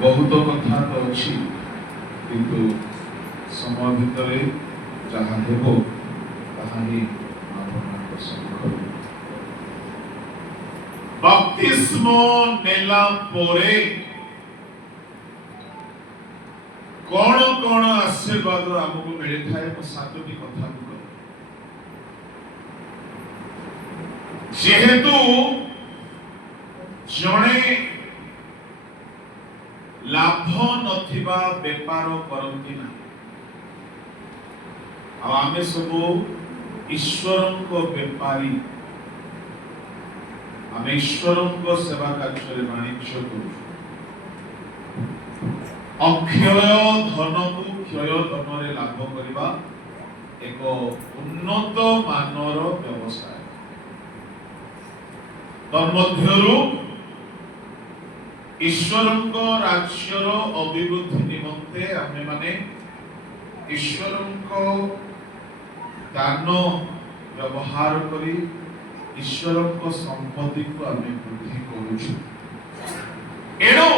बहुत कथा तो अच्छी किंतु समय भितर जहाँ हेबो ताहा ही आपनक सम्मुख बपतिस्म नेला पोरे कौन कौन आशीर्वाद आमको मिली थाए मो सातोटी कथा जेहेतु जड़े लाभ नथिबा बेपार करती ना आमे सब ईश्वर को बेपारी आमे ईश्वर को सेवा कार्य वाणिज्य करूँ अक्षय धन को क्षय धन लाभ करने एक उन्नत मानर व्यवसाय तन्मध्यरु ईश्वर राज्यर अभिवृद्धि निमंते आमे माने ईश्वर दान व्यवहार करी ईश्वर संपत्ति को आमे वृद्धि करूछु एणु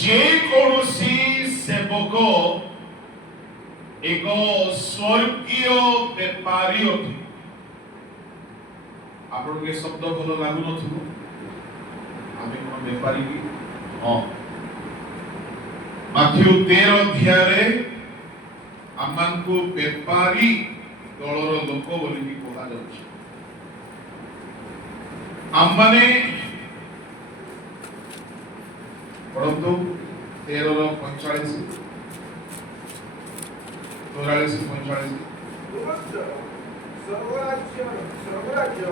जे कौनसी सेवक एक स्वर्गीय व्यापारी अटे आपन के शब्द भलो लागु नथु आमे कोन व्यापारी की हां माथ्यू 13 अध्याय रे आमान को व्यापारी दलर लोक बोली की कहा जाउछ आमने परंतु 13 रो 45 44 45 सर्वराज्य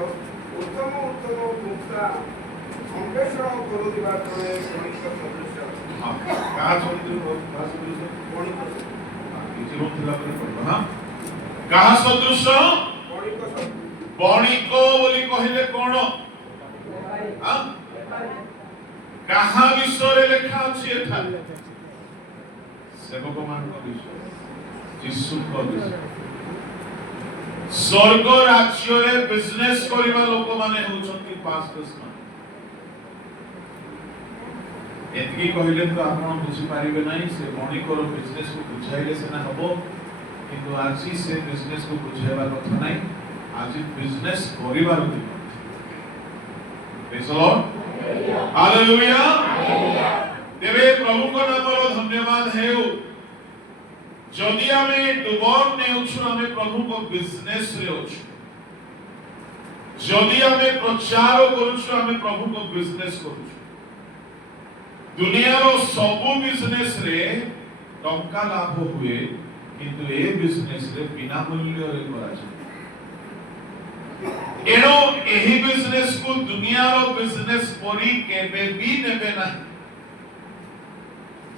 उत्तम उत्तम मुक्ता अन्वेषण करुदिबा तळे गणित सदृश हां का सदृश गणित किछि रोथिला पर पड़बा हां का सदृश बणिक बोली कहिले कोन हां कहा विषय लिखा अछि एठा सेवक मान को विषय यीशु को विषय स्वर्ग राज्य रे बिजनेस करिबा लोक माने होचंती पास्टर्स मान एतकी कहिले तो आपण बुझी पारिबे नाही से बणिकर बिजनेस को बुझाइले सेना हबो किंतु आजि से बिजनेस को बुझाइबा कथा नाही आजि बिजनेस करिबार दिन प्रेज द लॉर्ड हालेलुया देवे प्रभु को नाम धन्यवाद हेउ जदि आमे डुबन नेउछु आमे प्रभु को बिजनेस रे अछु जदि आमे प्रचार करूछु आमे प्रभु को बिजनेस करूछु दुनिया रो सब बिजनेस रे टंका लाभ हुए किंतु ए बिजनेस रे बिना मूल्य रे करा जाय एनो एही बिजनेस को दुनिया रो बिजनेस परी केबे भी नेबे नाही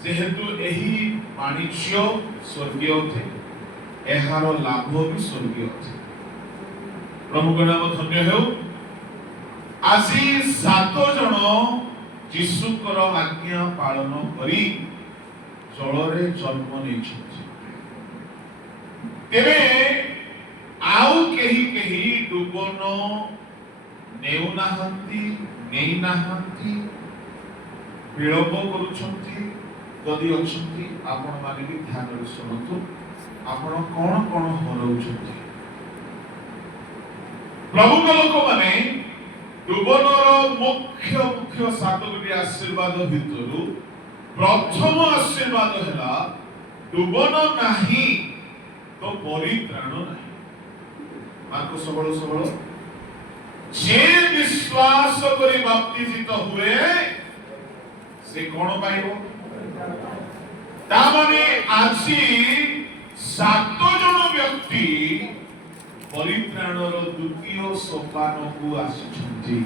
जेहेतु एही वाणिज्य स्वर्गीय थे एहारो लाभ भी स्वर्गीय थे प्रभु का नाम धन्य हेउ आसी 7 जन यीशुकर आज्ञा पालन करी जलरे जन्म नै छथि तेरे आउ केही केही डुबन नेउ नाहंती नेई नाहंती विलंब करूछंती जदि अच्छी आपण माने भी ध्यान रे सुनतु आपण कोन कोन हरउछंती प्रभु के लोक माने डुबनर मुख्य मुख्य 7 गोटी आशीर्वाद भितरु प्रथम आशीर्वाद हैला डुबन नाही तो परित्राण नाही मार्को 16 जे विश्वास करी बाप्तिजित हुए से कोन पाइबो तामाने आसी 7 जन व्यक्ति परित्राणर द्वितीय सोपान को आसीछंती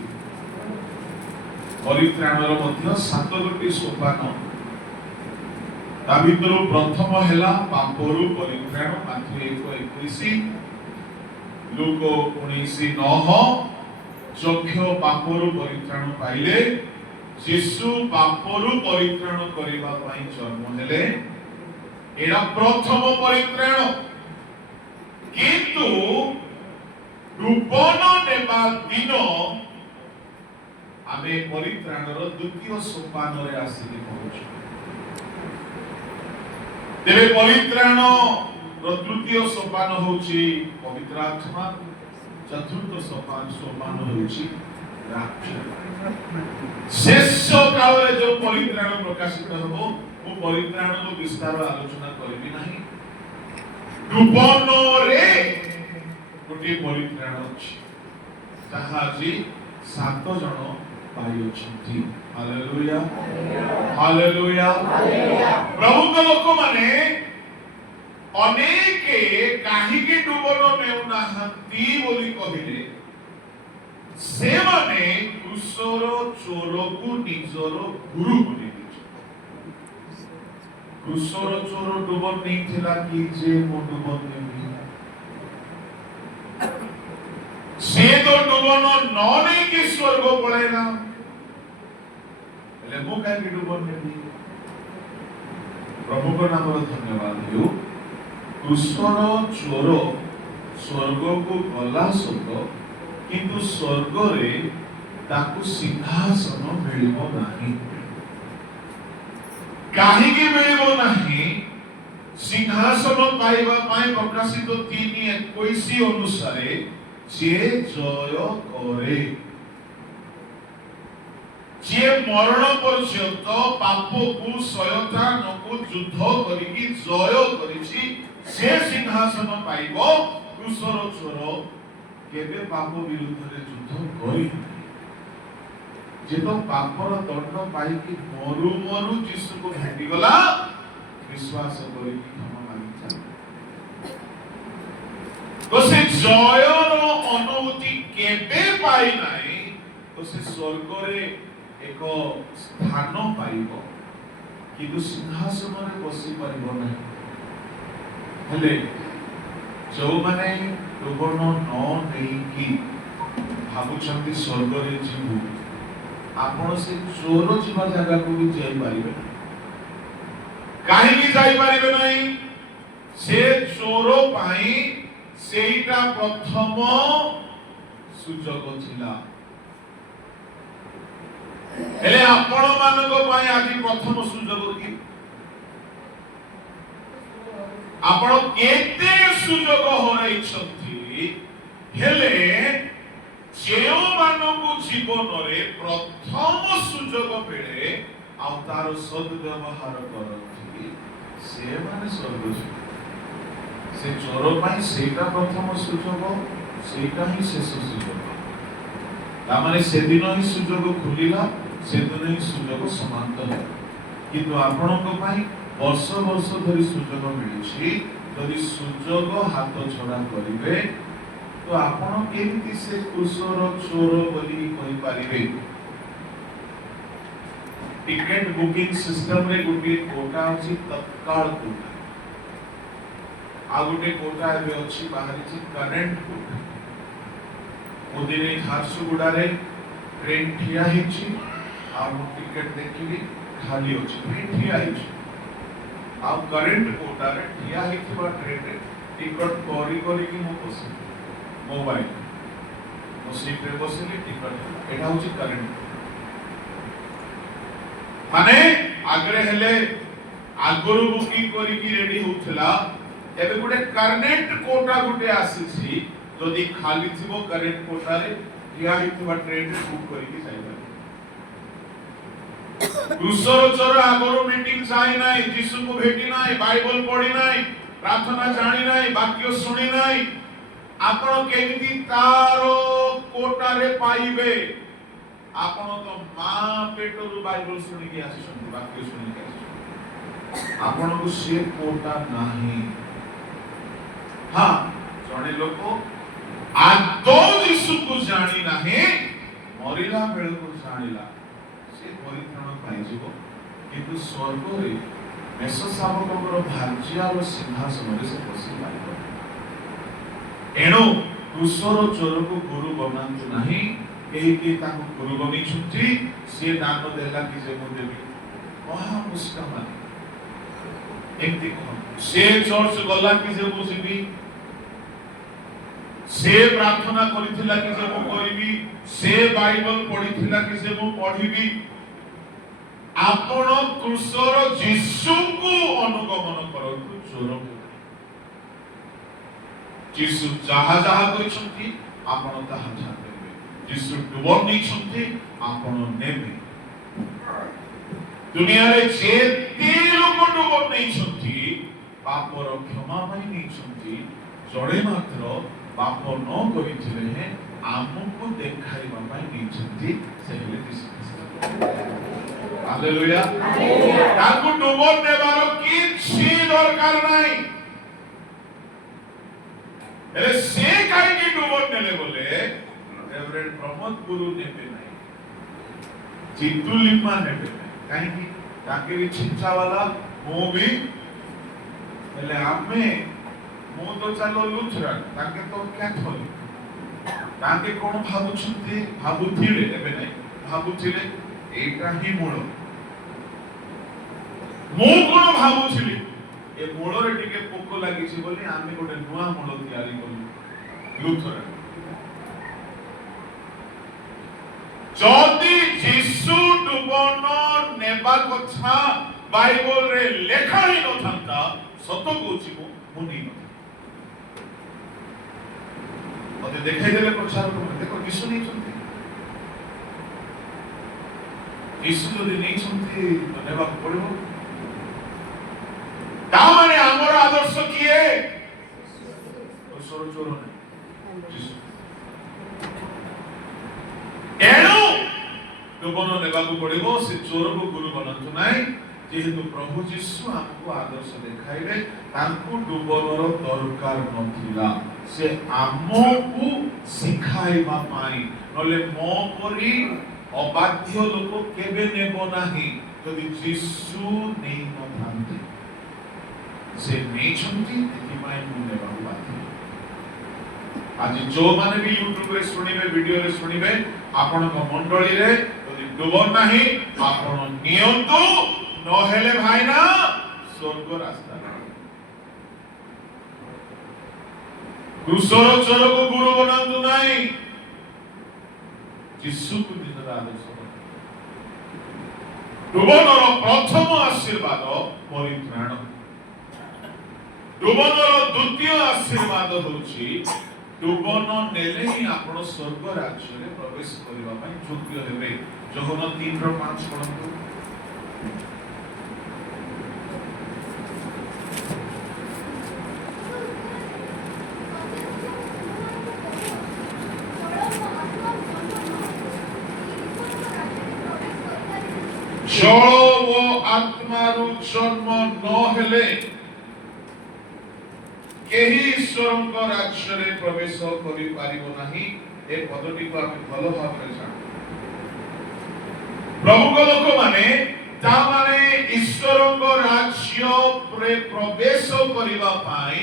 परित्राणर मध्य 7 गोटी सोपान ता भितर प्रथम हैला पापरु परित्राण माथ्यू 1:21 लूक 19:9 चक्ष पापरु परित्राण पाइले यीशु पापरु परित्राण करिबा पई जन्म हेले एरा प्रथम परित्राण किंतु डुबन नेबा दिन आमे परित्राणर द्वितीय सोपान रे आसीके पहुंचु। तेरे परित्राण तृतीय सोपान होची पवित्र आत्मा, चतुर्थ सोपान होची शेष काल जो परित्राण प्रकाशित हबो वो परित्राण को विस्तार आलोचना करबी नहीं। डुबन रे गोटे परित्राण अछि ताहा जी 7 जण पाई अछंती। हालेलुया हालेलुया प्रभु के लोक माने अनेके काहे के डुबन नेउना हंती बोली कहिले से माने क्रूसर चोर को निजर गुरु बोली क्रूसर चोर डुबन नहीं थिला कि जे मो डुबन नेबी से तो डुबन न नहीं कि स्वर्ग पळेला ले मो काहे कि डुबन नेबी। प्रभु को नाम धन्यवाद हो। क्रूसर चोर स्वर्ग को गला सत किंतु स्वर्ग रे ताकु सिंहासन मिलिबो नाही। काहे कि मिलिबो नाही सिंहासन पाइबा पाए प्रकाशित 3:21 अनुसारे जे जय करे जे मरण पर्यंत पाप को शयतान को युद्ध करिकी जय करिछि से सिंहासन पाइबो। क्रूसर चोर केबे पाप विरुद्ध रे युद्ध करि जे तो पापर दंड पाई कि मरु मरु यीशु को भेटी गला विश्वास करि कि क्षमा मांगि तो से जयर अनुभूति केबे पाई नाही तो से स्वर्ग रे एक स्थान पाइबो किंतु सिंहासन रे बसी परिबो नाही। हेले जो माने डुबन न नहीं कि भावुचंती स्वर्ग रे जीवु आपण से चोर जीवा जगह को भी जाई पारिबे काहे भी जाई पारिबे नहीं। से चोर पाई सेईटा प्रथम सुजोग थिला हेले आपण मानको पाई आदि प्रथम सुजोग कि आपण केते सुजोग होराई छथि हेले जेओ मानको जीवन रे प्रथम सुजोग बेले आ तार सद्व्यवहार करथि से माने स्वर्ग से चोर पाई सेटा प्रथम सुजोग सेटा ही शेष सुजोग ता माने से दिन ही सुजोग खुलिला से दिन ही सुजोग समाप्त हो किंतु आपनको पाई वर्ष वर्ष धरि सुजोग मिलिछि यदि सुजोग हाथ छड़ा करिवे तो आपण केमिति से क्रूसर चोर बोली कहि पारिबे। टिकट बुकिंग सिस्टम रे गुटी कोटा अछि तत्काल कोटा आ गुटे कोटा एबे अछि बाहरी छि करेंट कोटा ओदिने झारसुगुडा रे ट्रेन ठिया हिछि आ टिकट देखिली खाली अछि ट्रेन ठिया हिछि आ करेंट कोटा रे ठिया हिथिबा ट्रेन रे टिकट करी करी कि मो बसी मोबाइल मो सीट रे बसिली टिकट एटा होछि करेंट माने आगरे हेले आगरो बुकिंग करी कि रेडी होथला एबे गुटे करेंट कोटा गुटे आसीछि जदि खाली थिबो करेंट कोटा रे ठिया हिथिबा ट्रेन रे बुक करी कि जाइबा। क्रूसर चोर आगरो मीटिंग जाई नाही यीशु को भेटी नाही बाइबल पढी नाही प्रार्थना जानी नाही वाक्य सुनी नाही आपण केमिति तारो कोटा रे पाइबे। आपण तो मां पेटरु बाइबल सुनी के आसी वाक्य सुनी के आसी आपण को से कोटा नाही। हां जणे लोको आदो यीशु को जानी नाही मरिला बेल को जानिला से परित्राण पाई जीवो किंतु स्वर्ग रे मेष शावकଙ୍କର भाज्यार सिंहासन रे से बसी पाइबो। एणो क्रूसर चोर को गुरु बनांतु नाही केही के ताको गुरु बनी छुटी से दान देला कि जे मो देबी महा मुस्कान एक देखो से चर्च गला कि जे मो जीवी से प्रार्थना करिथिला कि जे मु करिबी से बाइबल पढिथिला कि जे मु पढिबी आपण क्रूसर यीशु को अनुगमन करतु चोर यीशु जहा जहा करिसंती आपण ताहा छाड़बे यीशु डुबन नै छंती आपण नेबे दुनिया रे जेते लोक डुबन नै छंती पापर क्षमा पाई नै छंती जड़े मात्र पाप न करिथिले हे आमको देखाइबा पाई नै छंती से हेले कृष्ण हालेलुया ताकू डुबन नेबार किछि दरकार नै एले से काई की डुबन नेले बोले रेवरेंड प्रमोद गुरु नेबे नै चित्तू लिम्मा नेबे काई की ताके भी छिंचा वाला मो भी एले आमे मो तो चलो लुथरान ताके तो क्या थोली ताके कोन भाबुछंती भाबुथिले एबे नै भाबुथिले एटा ही मूल मो कोन भाबुथिली ए मूल रे टिके पोक लागि छि बोली आमे गोटे नुवा मूल तयारी करू लुथरान जदि यीशु डुबन नेबा कथा बाइबल रे लेखा ही न थांता सत कहूची मु नहीं मते देखाई देले प्रचार को देखो यीशु नहीं सुनते यीशु जदि नहीं सुनते तो नेबा पड़ो ता माने हमर आदर्श किए तो सोर चोर नहीं यीशु एणु डुबन नेबाकू पड़िबो से चोर को गुरु बनंतु नाही जेहेतु प्रभु यीशु हमको आदर्श देखाइले तांकू डुबनर दरकार नथिला से हमको सिखाइबा पाई नले मो परी अबाध्य लोक केबे नेबो नाही जदि यीशु नै नथांते से नै छंती एति माय मु नेबा बाध्य आज जो माने भी YouTube रे सुनिबे वीडियो रे सुनिबे आपण को मंडली रे यदि डुबन नाही आपण नियंतु न हेले भाईना स्वर्ग रास्ता क्रूसर चोर को गुरु बनांतु नाही यीशु को निजर आदर्श डुबनर प्रथम आशीर्वाद परित्राण डुबनर द्वितीय आशीर्वाद होछि डुबन नेले ही आपण स्वर्ग राज्य रे प्रवेश करबा पई योग्य हेबे जोहन 3:5 पढंतु जल व आत्मारु जन्म न हेले केही ईश्वरक राज्य रे प्रवेश करि पारिबो नाही ए पदटी को हम भलो भाव रे जान प्रभु को लोक माने ता माने ईश्वरक राज्य रे प्रवेश करिबा पाई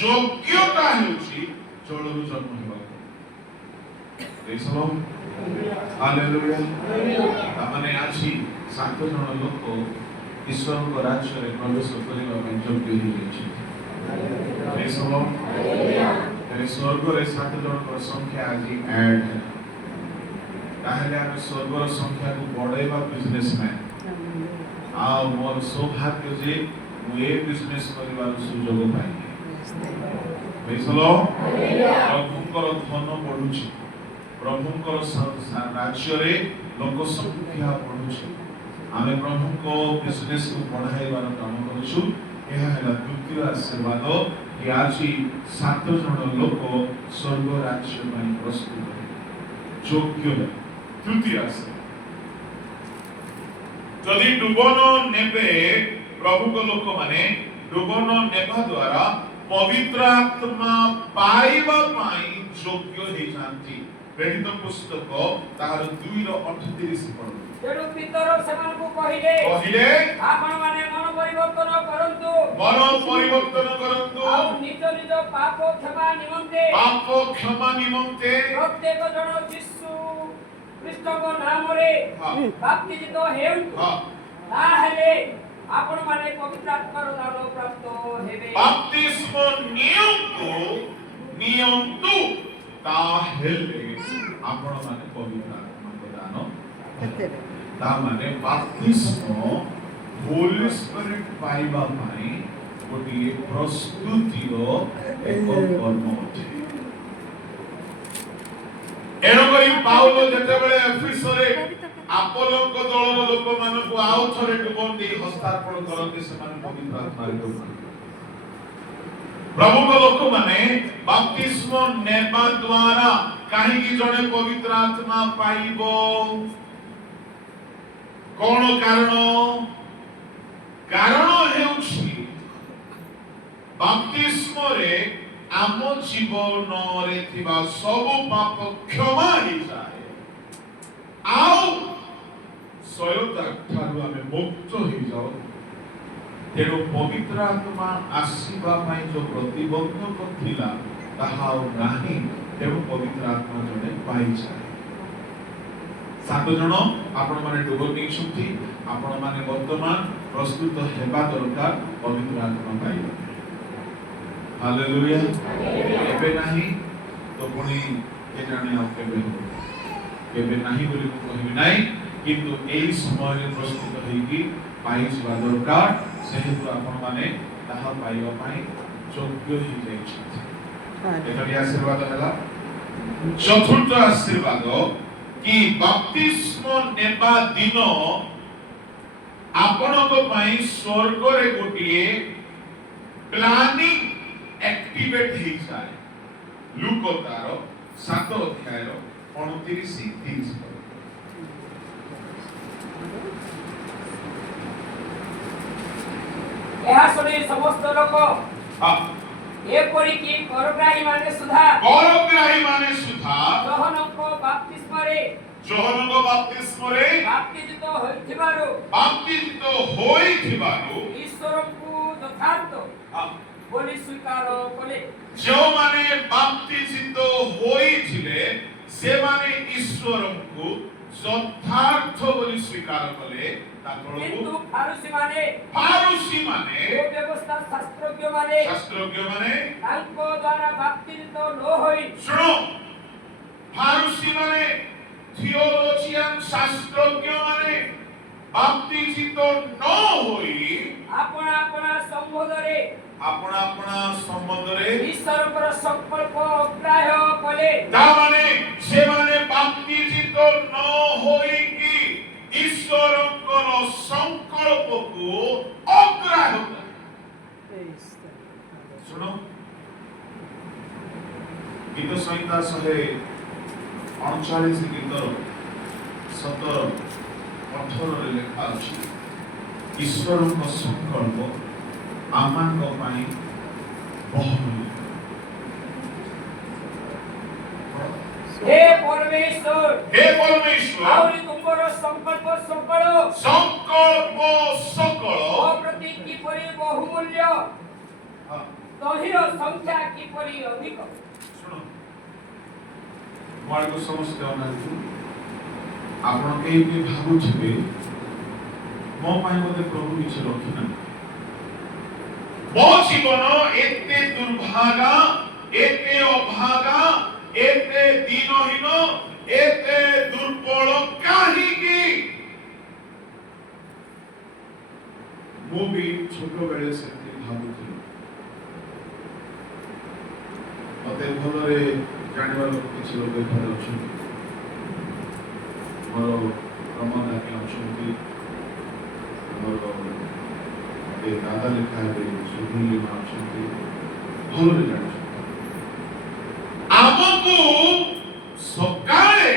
योग्यता हेउची जलरु जन्म हेबा प्रेज द लॉर्ड हालेलुया ता माने आछि 7 जन लोक ईश्वरक राज्य रे प्रवेश करिबा पाई योग्य हेउची प्रेज द लॉर्ड स्वर्ग रे 7 जन को संख्या आज ऐड है ताहले हम स्वर्ग रो संख्या को बढ़ाइबा बिजनेसमैन आ मोर सौभाग्य जे मु ए business करिबार Suyog pi praise the Lord प्रभुकर धन बढ़ुछि प्रभुकर राज्य रे लोक संख्या बढ़ुछि आमे प्रभु को बिजनेस को बढ़ाइबार काम करूछु एहा है द्वितीय आशीर्वाद कि आज 7 जन लोक स्वर्ग राज्य में प्रस्तुत योग्य है तृतीय आशीर्वाद जदि डुबन नेबे प्रभु को लोक माने डुबन नेबा द्वारा पवित्र आत्मा पाइबा पाई योग्य हे जानती प्रेरित पुस्तक तार 2:38 पढो जेडु पितर समान को कहिले आपण माने मन परिवर्तन करंतु आ निज निज पाप क्षमा निमंते प्रत्येक जन यीशु ख्रीष्ट को नाम रे बाप्तिजित हेउ ना हेले आपण माने पवित्र आत्मार दान प्राप्त हेबे बाप्तिस्म नियंतु ताहेले आपण माने पवित्र आत्मा को दान ता माने बाप्तिस्म होली स्पिरिट पाइबा पाई गोटी प्रस्तुतिरो एक कर्म अछि एणुकरी पाउलो जेतेबेले एफिसरे आपोलो को दळर लोक मानकु आउ थरे डुबंदी हस्तार्पण करନ୍ତି ସେମାନେ पवित्र आत्मारे डुबंदी प्रभु को लोक माने बपतिस्म नेबा द्वारा काहे कि जणे पवित्र आत्मा पाइबो कोन कारण हेउछि बपतिस्म रे आम जीवन रे थिबा सब पाप क्षमा ही जाए आउ स्वयं ठारू आमे मुक्त हो जाओ तेणु पवित्र आत्मा आसीबा पाई जो प्रतिबंधक थिला ताहा नाही तेणु पवित्र आत्मा जने पाई जाए सात जन आपण माने डुबो नेछुंती आपण माने वर्तमान प्रस्तुत हेबा दरकार पवित्र आत्मा पाइबा हालेलुया एबे नाही तो पुणी के जाने आप केबे नाही बोली कहबी नाही किंतु एई समय रे प्रस्तुत हेगी पाई जिबा दरकार सेहेतु आपण माने ताहा पाइबा पाई योग्य ही जाइछि एतरी आशीर्वाद हला चतुर्थ आशीर्वाद कि बपतिस्म नेबा दिन आपणक पाई स्वर्ग रे गोटिए प्लानिंग एक्टिवेट ही जाए लूक तार 7 अध्याय 29-30 ଏହା ଶୁଣି ସମସ୍ତ ଲୋକ ଏପରିକି କରଗ୍ରାହୀ ମାନେ ସୁଦ୍ଧା ଯୋହନଙ୍କ ବାପ୍ତିସ୍ମରେ ବାପ୍ତିଜିତ ହୋଇଥିବାରୁ ଈଶ୍ୱରଙ୍କୁ ଯଥାର୍ଥ ବୋଲି ସ୍ୱୀକାର କଲେ जो माने बाप्तिजित होइथिले से माने ईश्वरଙ୍କୁ ଯଥାର୍ଥ ବୋଲି ସ୍ୱୀକାର କଲେ କିନ୍ତୁ ଫାରୁସୀ ମାନେ ଓ ବ୍ୟବସ୍ଥା ଶାସ୍ତ୍ରଜ୍ଞ ମାନେ ତାଙ୍କ ଦ୍ୱାରା ବାପ୍ତିଜିତ ନ ହୋଇ ଶୁଣ ଫାରୁସୀ ମାନେ थियोलॉजियन शास्त्रज्ञ माने बाप्तिजित न होई अपना अपना संबंधरे ईश्वरଙ୍କର संकल्प अग्राह्य कले ता माने से माने बाप्तिजित न होई कि ईश्वरଙ୍କର संकल्प को अग्राह्य करे सुनो गीत संहिता 139 गीतर 17-18 रे लिखा अछि ईश्वरଙ୍କ संकल्प आमाଙ୍କ ପାଇଁ ବହୁ हे परमेश्वर आउरी तुमरो संकल्प सकल प्रति की परि बहुमूल्य तहिर संख्या की परि अधिक सुनो मार्ग समस्त अनाथु आपण केही भी भाबुछबे मो पाई मते प्रभु किछ रखिना मो जीवन एते दुर्भागा एते अभागा एते दीनहीन एते दुर्बल काहे की मो भी छोटो बेले से भाबुथि मते भलरे जानिबार किछ लोक घर अछंती मोर प्रमोद आके अछंती मोर ए दादा लिखा है सुनील मा अछंती भलरे जानि आमको सकाळे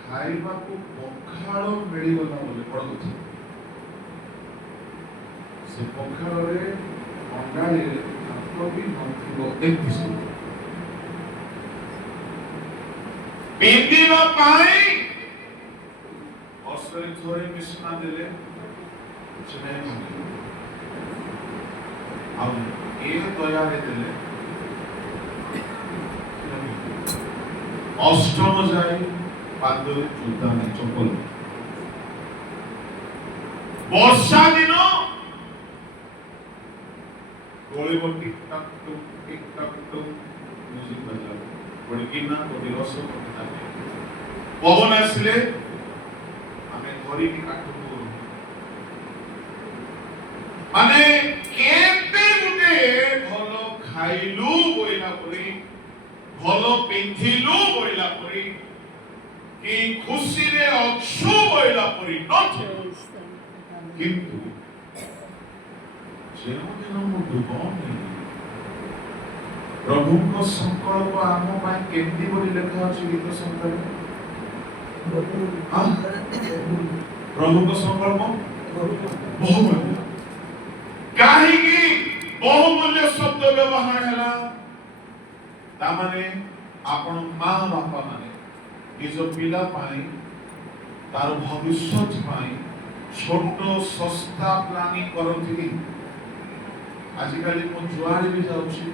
खाइबा को पखाळ मिली गला बोले पड़त से पखाळ रे अंगाळे आपको भी नथिबो देखिसु पिंदिबा पाई असरे थोरे मिश्ना देले चने भागी आ ए दया रे देले अष्टम जाए पादरे जूता में चप्पल वर्षा दिन गोले टिक टक टुक म्यूजिक बजा पड़किना कोटी रस कोटी पवन आसिले आमे धरी की काटू माने केते गुटे भलो खाइलु बोइला परी भलो पिंधिलु बोइला परी कि खुशी रे अक्षु बोइला परी न किंतु जेनु दिन मु दुबनी प्रभु को संकल्प आम पाए केमती बोली लिखा अछि गीत संकल्प हां प्रभु को संकल्प बहुमूल्य काहे की बहुमूल्य शब्द व्यवहार हैला ता माने आपण मां बापा माने निज पिला पाई तार भविष्य पाई छोट सस्ता प्लानिंग करथि आजिकाली मु जुआरे भी जाउछि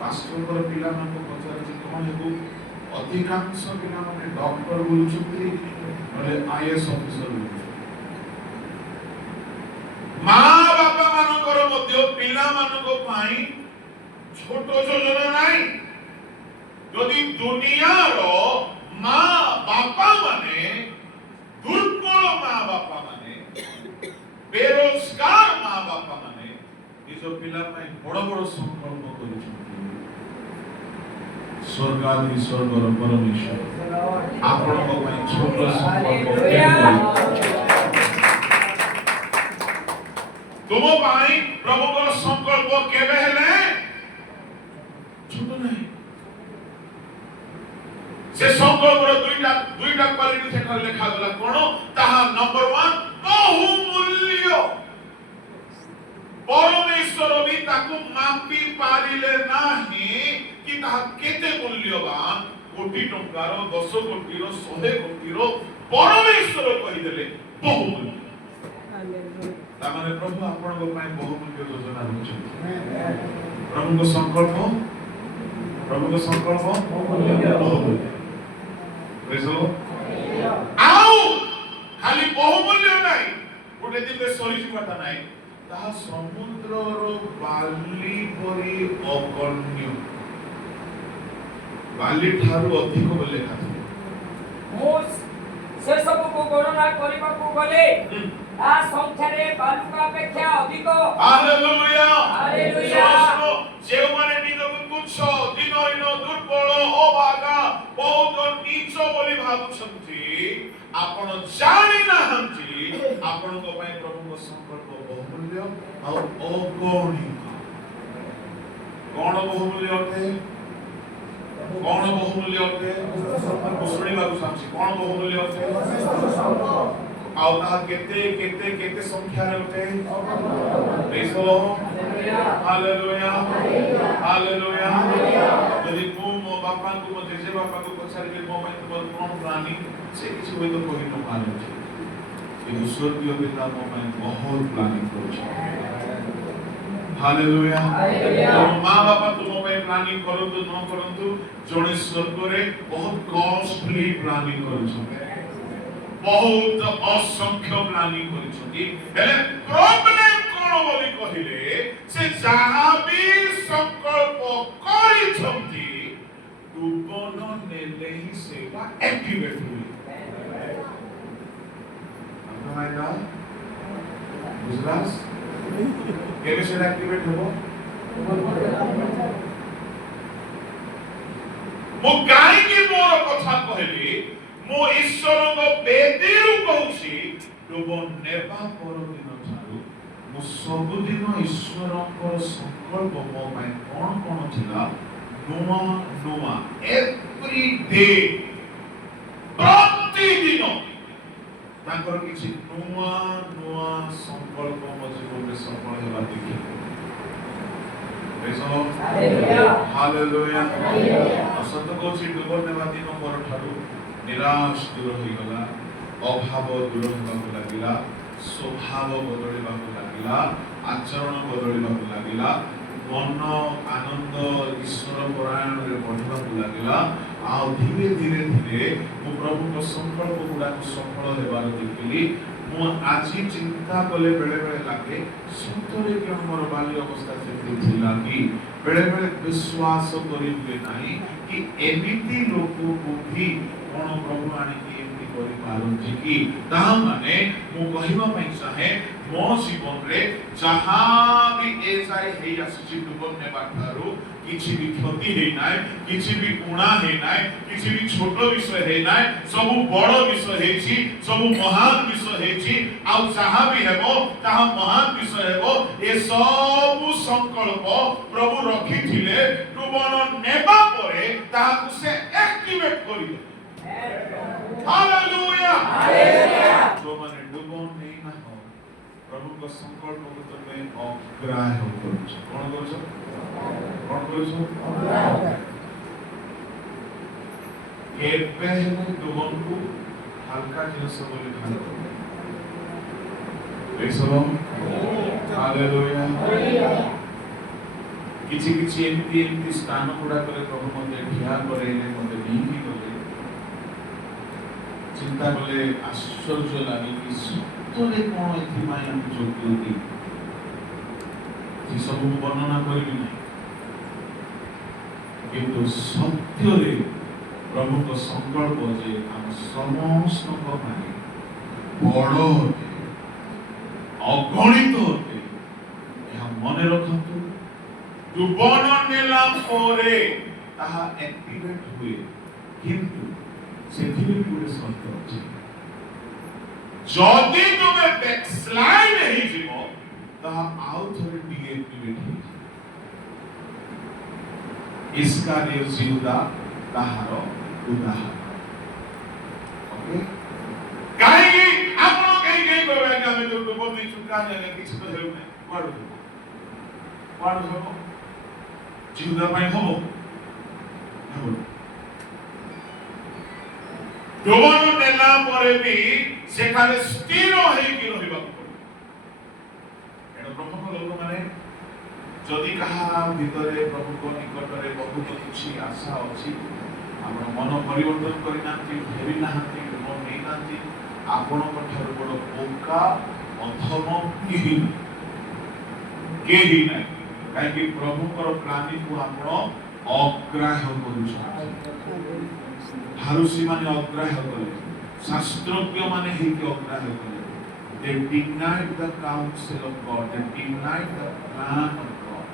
पास्टर पर पिला मन को पचार जे कोन हेबु अधिकांश पिला माने डॉक्टर बोलुछथि नले आईएएस ऑफिसर मां बापा मानकर मध्य पिला मानको पाई छोट योजना नाही यदि दुनिया रो मां बापा माने दुर्बल मां बापा माने बेरोजगार मां बापा माने निज पिला पाई बड़ बड़ संकल्प करिछथि स्वर्गादि स्वर्गर परमेश्वर आपण को पाई छोट संकल्प तुम पाई प्रभु को संकल्प केबे हेले छोट नहीं से संकल्प रो दुईटा क्वालिटी से कर लिखा गला कोन ताहा नंबर 1 बहुमूल्य परमेश्वर भी ताकू मापी पारिले नाही कि ताहा केते मूल्यवान कोटी टंकार 10 कोटी रो 100 कोटी रो परमेश्वर कहि देले बहुमूल्य ता माने प्रभु आपण को पाए बहुमूल्य योजना रचि प्रभु को संकल्प बहुमूल्य प्रेजो आउ खाली बहुमूल्य नाही गोटे दिन सरी जीवाटा नाही ताहा समुद्र रो बाली परी अगण्य बाली ठारू अधिक बोले खाते मोस से सब को गणना करबा को गले आ संख्या रे बालुका अपेक्षा अधिक हालेलुया हालेलुया जे माने निजକୁ तुच्छ दिनहीन दुर्बल अभागा बहुत नीच बोली भाबुछंती आपण जानि नाहंती आपण को पय प्रभु को संकल्प बहुमूल्य और अगणित कोन बहुमूल्य अटे कोन बहुमूल्य अटे सुनि बाबू सामसी कोन बहुमूल्य अटे आउ ता केते केते केते संख्या रे उठे प्रेसो हालेलुया हालेलुया यदि मो बापा को मो जेजे बापा को पछारी के मो में कोन प्राणी से किछ होय तो कहि न पारे छै ये स्वर्गीय पिता मो में बहुत प्लानिंग करू छै हालेलुया हालेलुया मां बापा तुम में प्लानिंग करंतु न करंतु जणे स्वर्ग रे बहुत कॉस्टली प्लानिंग करू छै बहुत असंख्य प्लानिंग करिसथि हेले प्रॉब्लम कोन बोली कहिले से जहा भी संकल्प करिसथि दुबन नेले ही सेवा एक्टिवेट हुई आपनाइदा बुझलास केबे से एक्टिवेट होबो मो गाई की मोर कथा कहली मो ईश्वर को बेदीरु कहूसी लोबो नेबा पर दिन थारु मो सब दिन ईश्वर को संकल्प मो माय कोन थिला नुवा नुवा एवरी डे प्रतिदिन तांकर किछि नुवा नुवा संकल्प मो जीवन में सफल हेबा देखि प्रेज हालेलुया हालेलुया असत को छि लोबो नेबा दिन मोर थारु निराश दूर हो गला अभाव दूर होगा लगिला स्वभाव बदलवा लगिला आचरण बदलवा लगिला मन आनंद ईश्वर परायण रे बढ़वा लगिला आ धीरे धीरे धीरे मो प्रभु को संकल्प गुडा को सफल हेबार देखिली ମୁଁ ଆଜି ଚିନ୍ତା କଲେ ବେଳେ ବେଳେ ଲାଗେ ସତରେ କ'ଣ ମୋର ବାଲ୍ୟ ଅବସ୍ଥା ସେମିତି ଥିଲା କି? ବେଳେ ବେଳେ ବିଶ୍ୱାସ କରିହୁଏ ନାହିଁ କି ଏମିତି ଲୋକକୁ ବି କ'ଣ ପ୍ରଭୁ ଆଣିକି ଏମିତି କରିପାରନ୍ତି କି? ତାହା ମାନେ ମୁଁ କହିବା ପାଇଁ ଚାହେଁ ମୋ ଜୀବନରେ ଯାହା ବି ଏ ଯାଏ ହେଇ ଆସିଛି ଜୀବନ ନେବା ଠାରୁ କିଛି ବି କ୍ଷତି ହେଇନାହିଁ, କିଛି ବି ଗୁଣା ହେଇନାହିଁ, କିଛି ବି ଛୋଟ ବିଷୟ ହେଇନାହିଁ, ସବୁ ବଡ଼ ବିଷୟ ହେଇଛି, ସବୁ ମହାନ ବିଷୟ ହେଇଛି, ଆଉ ଯାହା ବି ହେବ ତାହା ମହାନ ବିଷୟ ହେବ। ଏ ସବୁ ସଂକଳ୍ପ ପ୍ରଭୁ ରଖିଥିଲେ, ଜୀବନ ନେବା ପରେ ତାହାକୁ ସେ ଆକ୍ଟିଭେଟ୍ କରିଦେଲେ। ହାଲେଲୁୟା। ଯୋଉମାନେ ଜୀବନ ନେଇନା ପ୍ରଭୁଙ୍କ ସଂକଳ୍ପକୁ ତମେ ଅଗ୍ରାହ୍ୟ କରୁଛ, କ'ଣ କରୁଛ? କ'ଣ କରୁଛ? କେବେ ହେଲେ ଜୀବନକୁ ହାଲକା ଜିନିଷ ବୋଲି ଭାବ। ହାଲେଲୁୟା। କିଛି କିଛି ଏମିତି ସ୍ଥାନ ଗୁଡ଼ାକରେ ପ୍ରଭୁ ମୋତେ ଠିଆ କରେଇଲେ, ମୋତେ ନେଇକି ଗଲେ, ଚିନ୍ତା କଲେ ଆଶ୍ଚର୍ଯ୍ୟ ଲାଗେ କି ସତରେ କ'ଣ ଏଥିପାଇଁ ଆମେ ଯୋଗ୍ୟ କି? ସବୁ ବର୍ଣ୍ଣନା କରିବି ନାହିଁ, କିନ୍ତୁ ସତ୍ୟରେ ପ୍ରଭୁଙ୍କ ସଂକଳ୍ପ ଯେ ଆମ ସମସ୍ତଙ୍କ ପାଇଁ ବଡ଼ ଅଟେ, ଅଗଣିତ ଅଟେ, ଏହା ମନେ ରଖନ୍ତୁ। ଜୀବନ ନେଲା ପରେ ତାହା ଆକ୍ଟିଭେଟ୍ ହୁଏ, କିନ୍ତୁ ସେଥିରେ ବି ଗୋଟେ ସତ୍ୟ ଅଛି। ଯଦି ତୁମେ ବ୍ୟାକସ୍ଲାଇଡ୍ ହେଇଯିବ ତାହା ଆଉ ଥରେ ଡିଆକ୍ଟିଭେଟ୍ ହେଇଯିବ। ଇସ୍କାରିୟତ ଯିହୁଦା ତାହାର ଉଦାହରଣ। ଓକେ, କାହିଁକି ଆପଣ କେହି କହିବେ ଆଜ୍ଞା ଆମେ ଯୋଉ ଡୁବ ଦେଇଛୁ କାହିଁ ଆଜ୍ଞା କିଛି ତ ହେଉନାହିଁ? କୁଆଡ଼ୁ ହେବ? ଯିହୁଦା ପାଇଁ ହେବ? ଯୌବନ ନେଲା ପରେ ବି ସେଠାରେ ସ୍ଥିର ହେଇକି ରହିବାକୁ ପଡ଼ିବ। ଏଣୁ ପ୍ରଭୁଙ୍କ ଲୋକମାନେ ଯଦି କାହା ଭିତରେ ପ୍ରଭୁଙ୍କ ନିକଟରେ ବହୁତ କିଛି ଆଶା ଅଛି, ଆପଣ ମନ ପରିବର୍ତ୍ତନ କରିନାହାନ୍ତି, ଫେରି ନାହାନ୍ତି, ଜୀବନ ନେଇନାହାନ୍ତି, ଆପଣଙ୍କ ଠାରୁ ବଡ଼ ବୋକା ଅଧମ କେହି ନାହିଁ। କାହିଁକି? ପ୍ରଭୁଙ୍କର ପ୍ଲାନିଂକୁ ଆପଣ ଅଗ୍ରାହ୍ୟ କରୁଛନ୍ତି। ଫାରୁସୀ ମାନେ ଅଗ୍ରାହ୍ୟ କଲେ, ଶାସ୍ତ୍ରଜ୍ଞ ମାନେ ହେଇକି ଅଗ୍ରାହ୍ୟ କଲେ। They denied the counsel of God, they denied the plan of God.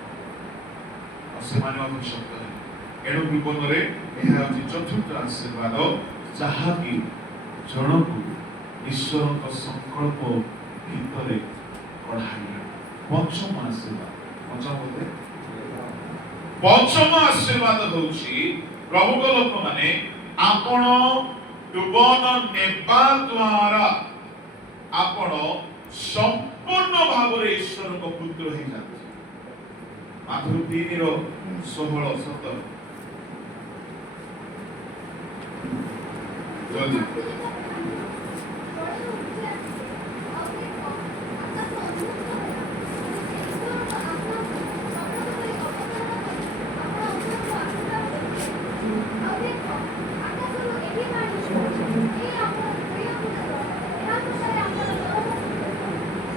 ସେମାନେ ଅଭିଶପ୍ତ ହେଲେ। ଏଣୁ ଜୀବନରେ ଏହା ହେଉଛି ଚତୁର୍ଥ ଆଶୀର୍ବାଦ, ଯାହାକି ଜଣକୁ ଈଶ୍ୱରଙ୍କ ସଂକଳ୍ପ ଭିତରେ କଢ଼ାଇଲା। ପଞ୍ଚମ ଆଶୀର୍ବାଦ, ପଞ୍ଚମ ଆଶୀର୍ବାଦ ହେଉଛି ପ୍ରଭୁଙ୍କ ଲୋକମାନେ ଆପଣ ଜୀବନ ନେବା ଦ୍ୱାରା ଆପଣ ସମ୍ପୂର୍ଣ୍ଣ ଭାବରେ ଈଶ୍ୱରଙ୍କ ପୁତ୍ର ହେଇଯାନ୍ତି। ମାଥୁର 3:16-17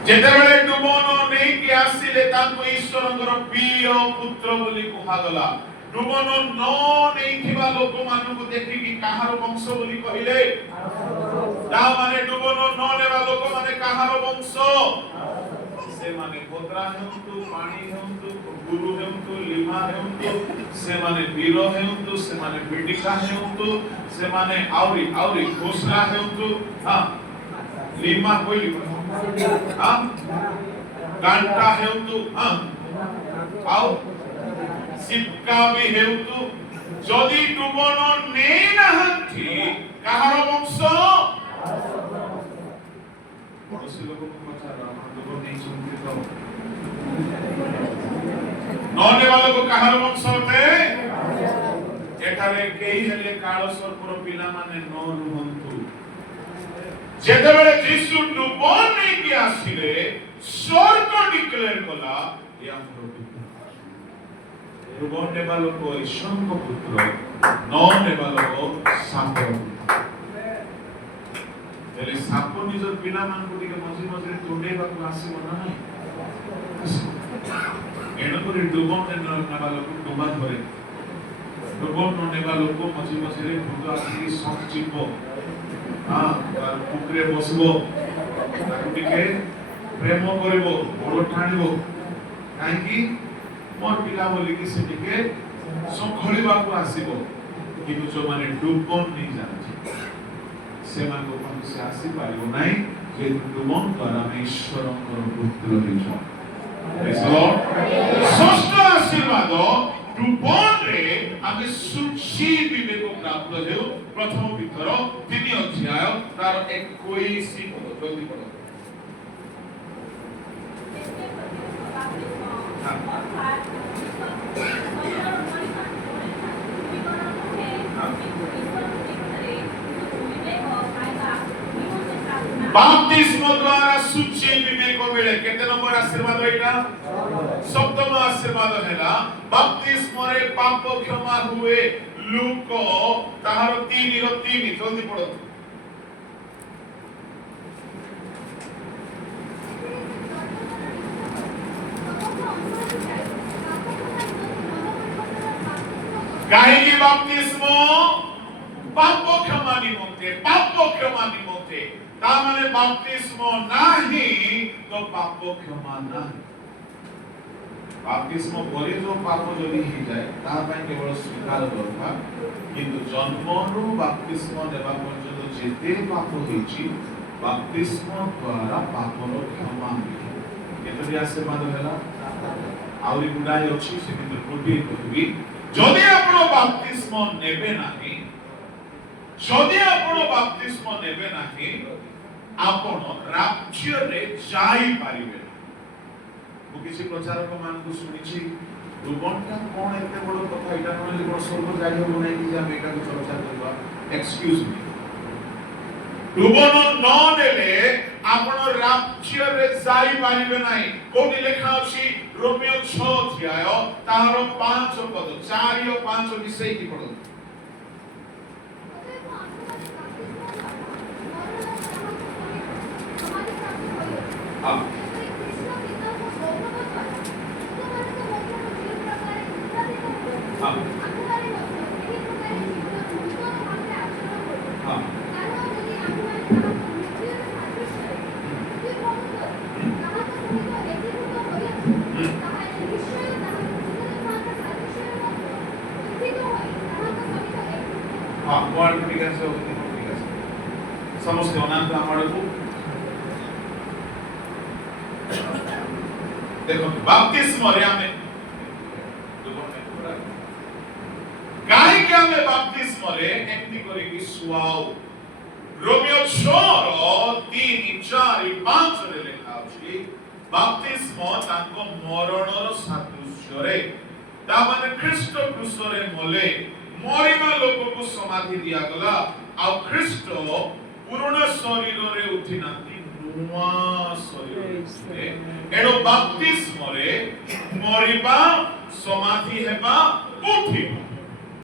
ଯେତେବେଳେ ଜୀବନ ନେଇକି ଆସିଲେ ତାଙ୍କୁ ଈଶ୍ୱରଙ୍କର ପ୍ରିୟ ପୁତ୍ର ବୋଲି କୁହାଗଲା। ଜୀବନ ନ ନେଇଥିବା ଲୋକମାନଙ୍କୁ ଦେଖିକି କାହାର ବଂଶ ବୋଲି କହିଲେ? ତାମାନେ ଜୀବନ ନ ନେବା ଲୋକମାନେ କାହାର ବଂଶ? ସେମାନେ ଭଦ୍ରା ହେଉନ୍ତୁ, ପାଣି ହେଉନ୍ତୁ, ଗୁରୁ ହେଉନ୍ତୁ, ଲିମା ହେଉନ୍ତୁ, ସେମାନେ ବୀର ହେଉନ୍ତୁ, ସେମାନେ ବିଡ଼ିକା ହେଉନ୍ତୁ, ସେମାନେ ଆହୁରି ଘୋଷରା ହେଉନ୍ତୁ, ଲିମା କହିଲି, ଗାଣ୍ଟା ହେଉନ୍ତୁ, ଆଉ ସିପକା ବି ହେଉନ୍ତୁ, ଯଦି ଜୀବନ ନେଇନାହାନ୍ତି କାହାର ବଂଶ? ପଡ଼ୋଶୀ ଲୋକଙ୍କୁ ପଚାର, ଆପଣ ଜୀବନ ନେଇଛନ୍ତି ତ? ନ ନେବା ଲୋକ କାହାର ବଂଶ ଅଟେ? ଏଠାରେ କେହି ହେଲେ କାଳ ସର୍ପର ପିଲାମାନେ ନ ରୁହନ୍ତୁ। ଯେତେବେଳେ ଯୀଶୁ ଜୀବନ ନେଇକି ଆସିଲେ, ସ୍ୱର୍ଗ ଡିକ୍ଲେୟାର କଲା ଏ ଆମର ପୁତ୍ର। ଜୀବନ ନେବା ଲୋକ ଈଶ୍ୱରଙ୍କ ପୁତ୍ର, ନ ନେବା ଲୋକ ସାପର ପୁତ୍ର। हेले साप निजर पिला मान को टिके मझी मझी तोड़ेबा को आसीबो ना नाही एनो करे डुबन नेबा लोक डुबा धरे डुबन नेबा लोक मझी मझी रे भूत आसी सब चिपो हां तार पुकरे बसबो ताकू टिके प्रेम करबो बड़ ठाणिबो काहे कि मोर पिला बोली कि से टिके संखळिबा को आसीबो किंतु जो माने डुबन नहीं जाने से मान को से आसी पारिबो नाही जे डुबन द्वारा में ईश्वरंकर पुत्र हेछ प्रेज द लॉर्ड षष्ठ आशीर्वाद डुबन रे आमे सुची विवेक प्राप्त हेउ प्रथम पितर 3 अध्याय तार 21 पद जल्दी पढो बाप्तिस्म द्वारा सुची विवेक मिले केते नंबर आशीर्वाद एटा सप्तम आशीर्वाद हैला बाप्तिस्म रे पाप क्षमा हुए लूक ताहार 3 जल्दी पढो काहे कि बाप्तिस्म पाप क्षमा निमंते ता माने बाप्तिस्म नाही तो पाप क्षमा नाही बाप्तिस्म परे जो पाप जदी ही जाए ता पय केवल स्वीकार दरकार किंतु जन्मनु बाप्तिस्म देबा पर्यंत जेते पाप होईची बाप्तिस्म द्वारा पापर क्षमा मिले केतरी आशीर्वाद हैला आउरी गुडाई अछि से बिंदु कोटी कहबी जदि आपण बाप्तिस्म नेबे नाही आपण राज्य रे जाई पारिबे मु किछि प्रचारक मान को सुनिछि डुबनटा कोन एते बड़ कथा इटा कोन जे बड़ स्वर्ग जाई हो नै कि जे हम एका को चर्चा करबा एक्सक्यूज मी डुबन न नेले आपण राज्य रे जाई पारिबे नाही कोनी लेखा अछि रोमियो 6 अध्याय तार 5 पद 4 और 5 विषय की पढो हां हां हां हां वर्ड ठीक है समस्त अनंत आमाड़ को देखो बाप्तिस्म रे हमें काहे कि हमें बाप्तिस्म रे एंती करी कि सुआओ रोमियो 6:3-4-5 रे लिखा अछि बाप्तिस्म ताको मरणर सादृश्य रे ता माने ख्रीष्ट क्रूस रे मले मरिबा लोक को समाधि दिया गला आ ख्रीष्ट पुराना शरीर रे उठी नाती नुआ शरीर एनो बाप्तिस्म रे मरिबा समाधि हेबा उठिबा